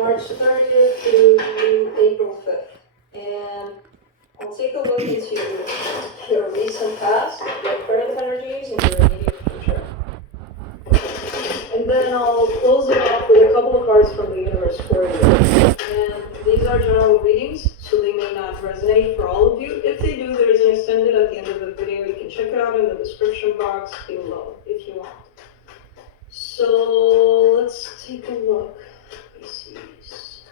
March 30th to April 5th. And I'll take a look into your recent past, your current energies, and your immediate future. And then I'll close it off with a couple of cards from the universe for you. And these are general readings, so they may not resonate for all of you. If they do, there is an extended at the end of the video. You can check it out in the description box below if you want. So let's take a look. Pisces.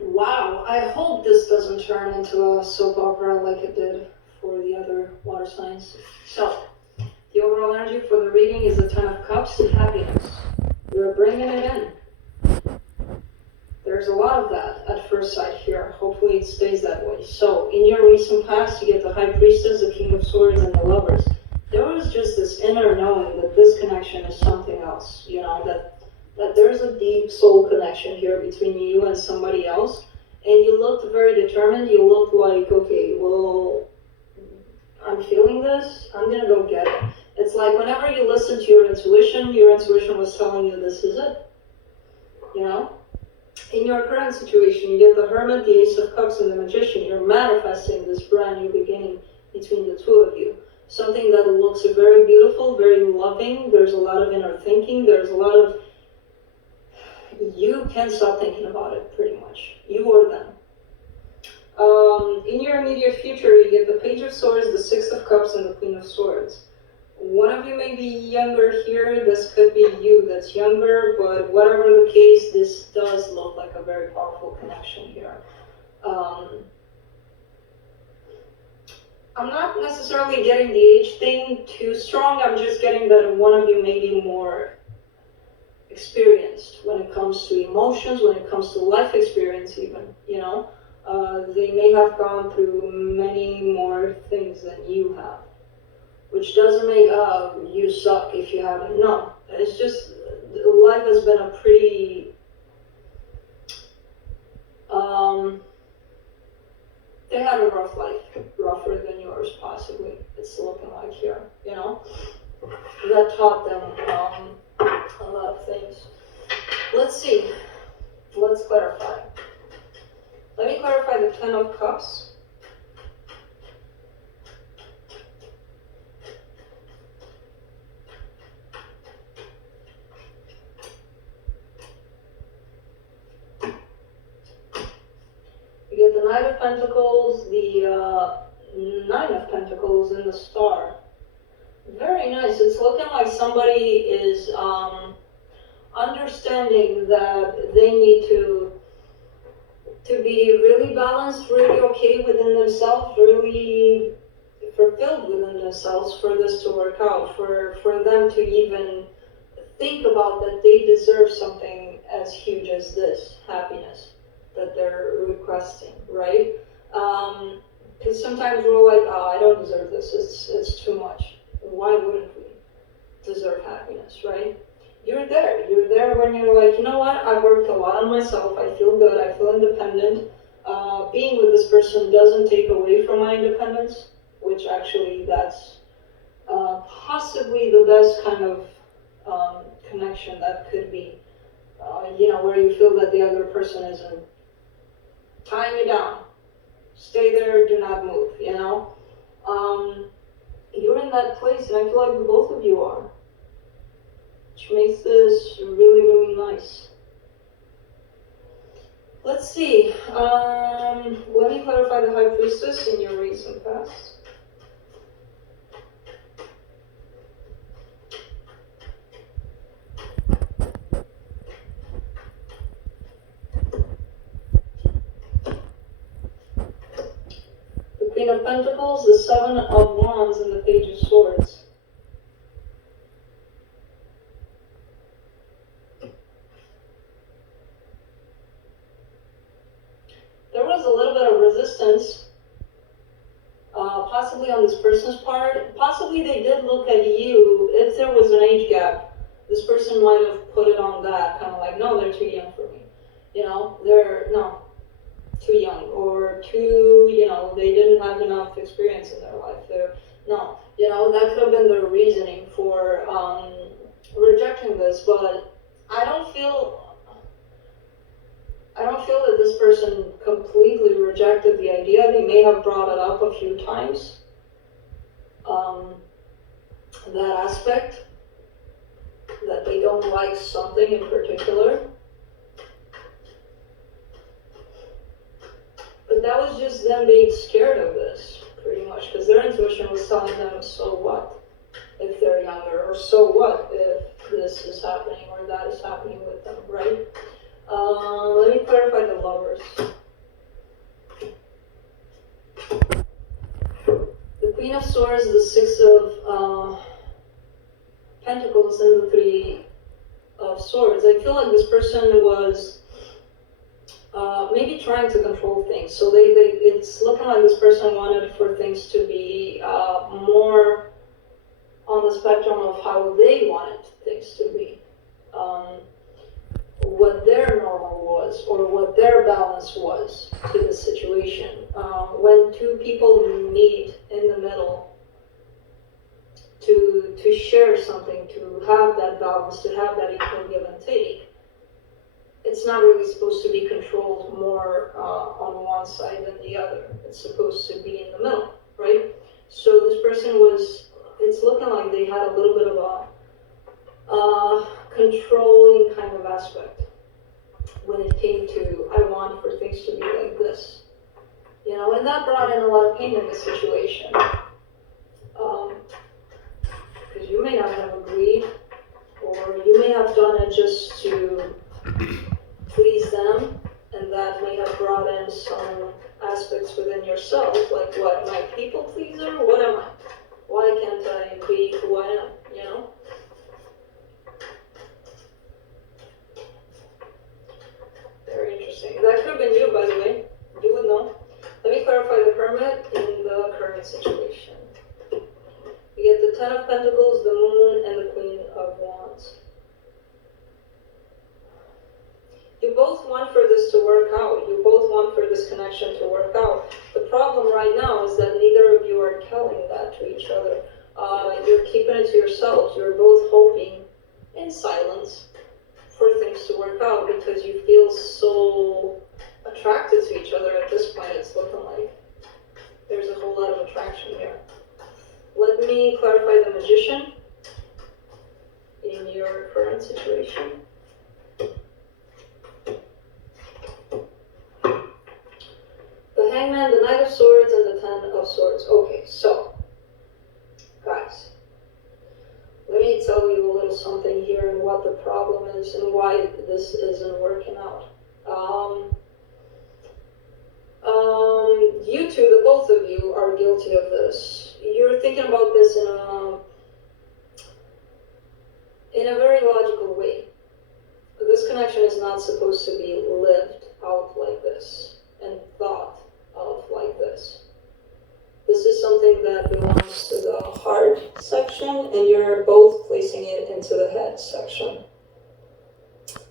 Wow, I hope this doesn't turn into a soap opera like it did for the other water signs. So, the overall energy for the reading is the Ten of Cups and happiness. You're bringing it in. There's a lot of that at first sight here. Hopefully it stays that way. So, in your recent past, you get the High Priestess, the King of Swords, and the Lovers. There was just this inner knowing that this connection is something else. You know, that there's a deep soul connection here between you and somebody else. And you looked very determined. You looked like, okay, well, I'm feeling this. I'm going to go get it. It's like whenever you listen to your intuition was telling you this is it. You know? In your current situation, you get the Hermit, the Ace of Cups, and the Magician. You're manifesting this brand new beginning between the two of you. Something that looks very beautiful, very loving. There's a lot of inner thinking. There's a lot of... You can't stop thinking about it, pretty much. You or them. In your immediate future, you get the Page of Swords, the Six of Cups, and the Queen of Swords. One of you may be younger here. This could be you that's younger, but whatever the case, this does look like a very powerful connection here. I'm not necessarily getting the age thing too strong. I'm just getting that one of you may be more experienced when it comes to emotions, when it comes to life experience even, you know. They may have gone through many more things than you have, which doesn't make you suck if you haven't. No, it's just life has been a pretty they had a rough life, rougher than yours possibly. It's looking like here, you know, that taught them a lot of things. Let's see. Let's clarify. Let me clarify the Ten of Cups. You get the Knight of Pentacles, the Nine of Pentacles, and the Star. Very nice. It's looking like somebody is understanding that they need to be really balanced, really okay within themselves, really fulfilled within themselves for this to work out, for them to even think about that they deserve something as huge as this happiness that they're requesting, right? Because sometimes we're like, oh, I don't deserve this, it's too much. Why wouldn't we deserve happiness, right? You're there when you're like, you know what, I've worked a lot on myself, I feel good, I feel independent. Being with this person doesn't take away from my independence, which actually that's possibly the best kind of connection that could be, you know, where you feel that the other person isn't tying you down. Stay there, do not move, you know? You're in that place, and I feel like both of you are, which makes this really, really nice. Let's see. Let me clarify the High Priestess in your recent past. The Queen of Pentacles, the Seven of Wands, and the Page of Swords. There was a little bit of resistance, possibly on this person's part. Possibly they did look at you, if there was an age gap, person might have put it on that, kind of like, no, they're too young for me. They're, no, too young, or too, they didn't have enough experience in their life. No, that could have been their reasoning for rejecting this, but I don't feel that this person completely rejected the idea. They may have brought it up a few times, that aspect, that they don't like something in particular. But that was just them being scared of this, pretty much, because their intuition was telling them, so what if they're younger, or so what if this is happening or that is happening with them, right? Let me clarify the Lovers. The Queen of Swords, the Six of Pentacles, and the Three of Swords. I feel like this person was maybe trying to control things. So it's looking like this person wanted for things to be more on the spectrum of how they wanted things to be. What their normal was, or what their balance was to the situation. When two people meet in the middle to share something, to have that balance, to have that equal give and take, it's not really supposed to be controlled more on one side than the other. It's supposed to be in the middle, right? So this person it's looking like they had a little bit of a controlling kind of aspect when it came to, I want for things to be like this. And that brought in a lot of pain in the situation. Because you may not have agreed, or you may have done it just to please them, and that may have brought in some aspects within yourself, like, what, am I a people pleaser? What am I? Why can't I be who I am, Very interesting. That could have been you, by the way. You would know. Let me clarify the Hermit in the current situation. We get the Ten of Pentacles, the Moon, and the Queen of Wands. You both want for this to work out. You both want for this connection to work out. The problem right now is that neither of you are telling that to each other. You're keeping it to yourselves. You're both hoping in silence for things to work out because you feel so attracted to each other at this point. It's looking like there's a whole lot of attraction here. Let me clarify the Magician in your current situation. The Hangman, the Knight of Swords, and the Ten of Swords. Okay, so, guys, let me tell you a little something here and what the problem is and why this isn't working out. You two, the both of you, are guilty of this. You're thinking about this in a very logical way. This connection is not supposed to be lived out like this and thought of like this. This is something that belongs to the heart section, and you're both placing it into the head section.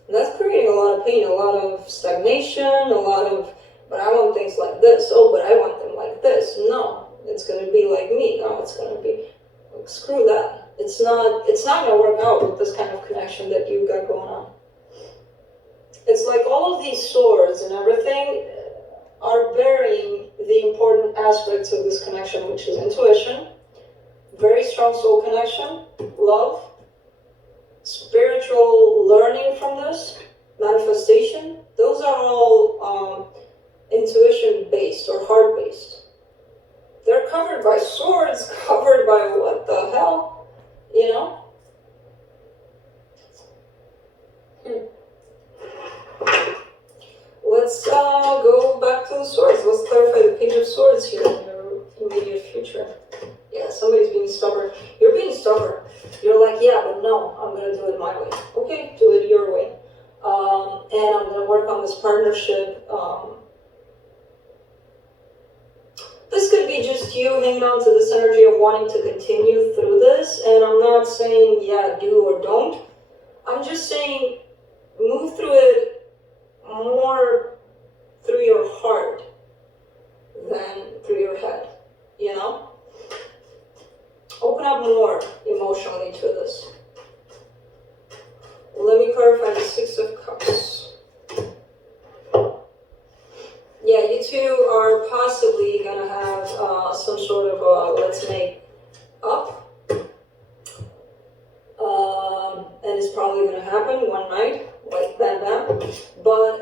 And that's creating a lot of pain, a lot of stagnation, a lot of, but I want things like this. Oh, but I want them like this. No, it's going to be like me. No, it's going to be, like, screw that. It's not going to work out with this kind of connection that you've got going on. It's like all of these swords and everything are burying the important aspects of this connection, which is intuition, very strong soul connection, love, spiritual learning from this, manifestation. Those are all intuition-based or heart-based. They're covered by swords, covered by what the hell, Let's go back to the swords. Let's clarify the Page of Swords here in your immediate future. Yeah, somebody's being stubborn. You're being stubborn. You're like, yeah, but no, I'm going to do it my way. Okay, do it your way. And I'm going to work on this partnership. This could be just you hanging on to this energy of wanting to continue through this. And I'm not saying, yeah, do or don't. and it's probably going to happen one night, like bam bam. But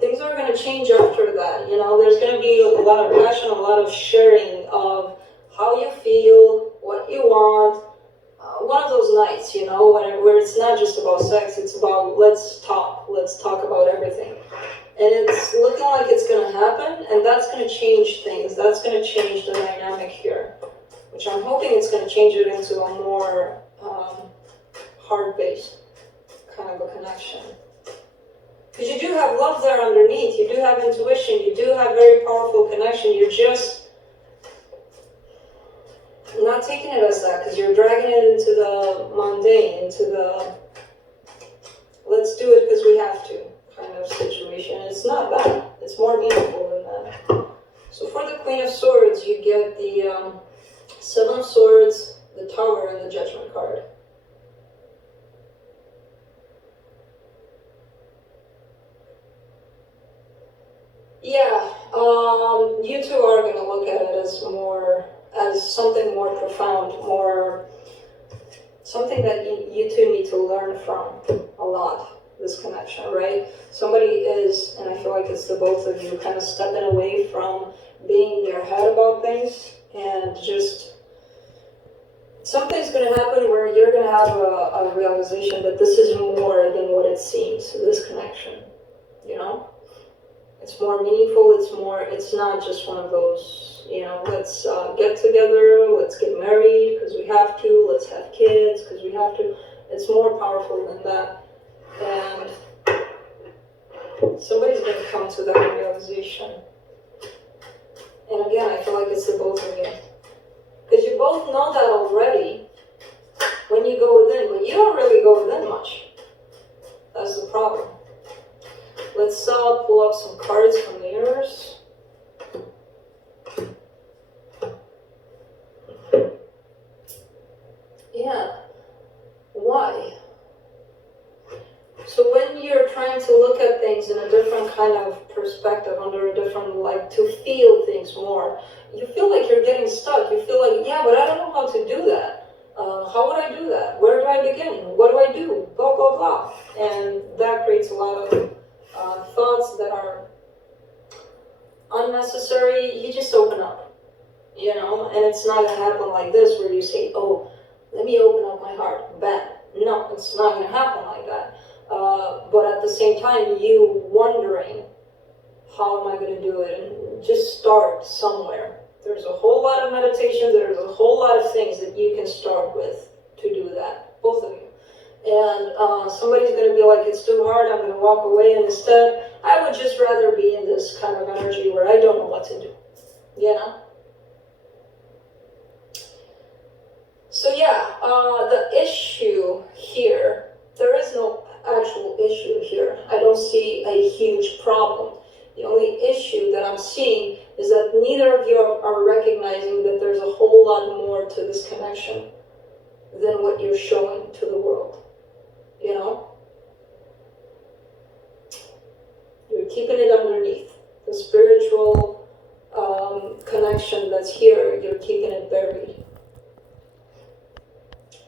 things are going to change after that. You know, there's going to be a lot of passion, a lot of sharing of how you feel, what you want. One of those nights, you know, where it's not just about sex, it's about let's talk about everything. And it's looking like it's going to happen, and that's going to change things. That's going to change the dynamic here, which I'm hoping it's going to change it into a more heart-based kind of a connection. Because you do have love there underneath, you do have intuition, you do have very powerful connection, you're just not taking it as that, because you're dragging it into the mundane, into the let's do it because we have to kind of situation. It's not that, it's more meaningful than that. So for the Queen of Swords, you get the Seven of Swords, the Tower, and the Judgment card. Yeah, you two are going to look at it as something more profound, more something that you two need to learn from a lot, this connection, right? Somebody is, and I feel like it's the both of you, kind of stepping away from being in your head about things, and just something's going to happen where you're going to have a realization that this is more than what it seems, this connection, you know? It's more meaningful, it's not just one of those, you know, let's get together, let's get married because we have to, let's have kids because we have to. It's more powerful than that. And somebody's going to come to that realization. And again, I feel like it's the both of you. Because you both know that already when you go within, but you don't really go within much. That's the problem. Let's pull up some cards from the universe. Yeah. Why? So when you're trying to look at things in a different kind of perspective, under a different, like, to feel things more, you feel like you're getting stuck. You feel like, yeah, but I don't know how to do that. How would I do that? Where do I begin? What do I do? Blah, blah, blah. And that creates a lot of thoughts that are unnecessary. You just open up, you know, and it's not going to happen like this where you say, oh, let me open up my heart, bam. No, it's not going to happen like that. But at the same time, you wondering, how am I going to do it? And just start somewhere. There's a whole lot of meditation, there's a whole lot of things that you can start with to do that, both of you. And somebody's going to be like, it's too hard, I'm going to walk away, and instead, I would just rather be in this kind of energy where I don't know what to do, you know? So yeah, the issue here, there is no actual issue here. I don't see a huge problem. The only issue that I'm seeing is that neither of you are recognizing that there's a whole lot more to this connection than what you're showing to the world. You know? You're keeping it underneath. The spiritual connection that's here, you're keeping it buried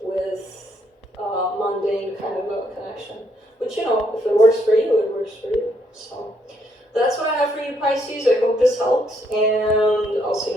with mundane kind of a connection. But you know, if it works for you, it works for you. So that's what I have for you, Pisces. I hope this helped, and I'll see